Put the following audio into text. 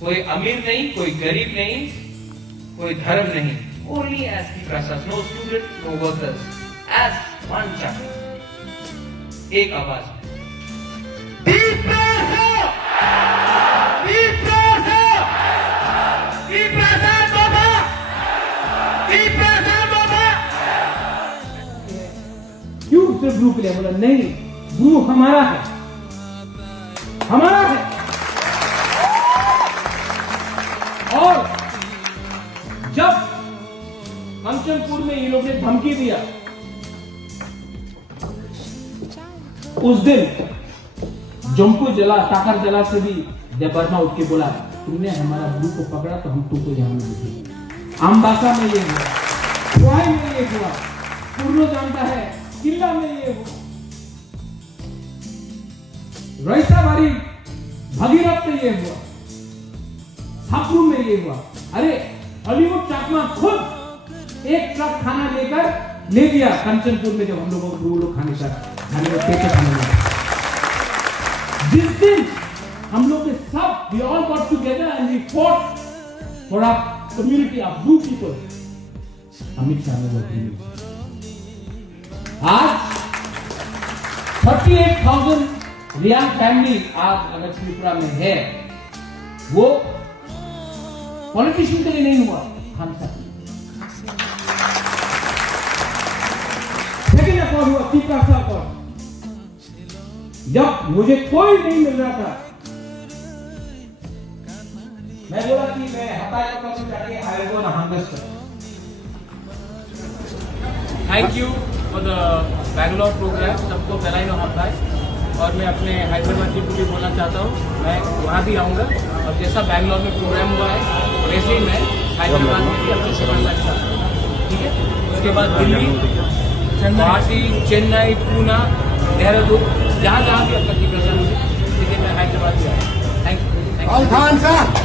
कोई अमीर नहीं, कोई गरीब नहीं, कोई धर्म नहीं, only as the process, no students, no workers, as one chapter, एक आवाज में। क्यों सिर्फ गुरु के लिए? बोला नहीं, गुरु हमारा है, हमारा है। और जब कंचनपुर में ये लोग ने धमकी दिया, उस दिन जमपुर जला, साकर जला से भी जब वर्मा उठ के बोला, तुमने हमारा गुरु को पकड़ा तो हम तुमको यहाँ में देखेंगे। आमबासा में ये हुआ, खुआई में ये हुआ, पूर्णो जानता है, किला में ये हुआ, रईसाबाड़ी भगीरथ में ये हुआ, हापुड़ में ये हुआ। अरे हॉलीवुड चाकमा खुद एक ट्रक खाना लेकर ले गया कंचनपुर में, जब हम लोगों को लोग खाने में पेटे खाने लगे। जिस दिन हम लोग के सब we all got together and we fought for our community of blue people, Amit Shah ने वो किया। आज 38,000 रियाल फैमिली आज अगर त्रिपुरा में है, वो पॉलिटिशियन के लिए नहीं हुआ, हम सब। सेकेंड अकॉर्ड हुआ, तीसरा अकॉर्ड। जब मुझे कोई नहीं मिल रहा था, मैं बोला कि मैं हताशा को जाके आएगा ना हम। Thank you for the Bangalore program, सबको बधाई हो हफ्ता। और मैं अपने हैदराबाद की पूरी बोलना चाहता हूँ, मैं वहाँ भी आऊँगा और जैसा बैंगलोर में प्रोग्राम हुआ है वैसे ही मैं हैदराबाद में भी अच्छे से करना चाहता हूँ, ठीक है। उसके बाद दिल्ली, गुवाहाटी, चेन्नई, पूना, देहरादून, जहाँ जहाँ भी अब तक की प्रसन्न हुई, इसलिए मैं हैदराबाद भी आया। Thank you.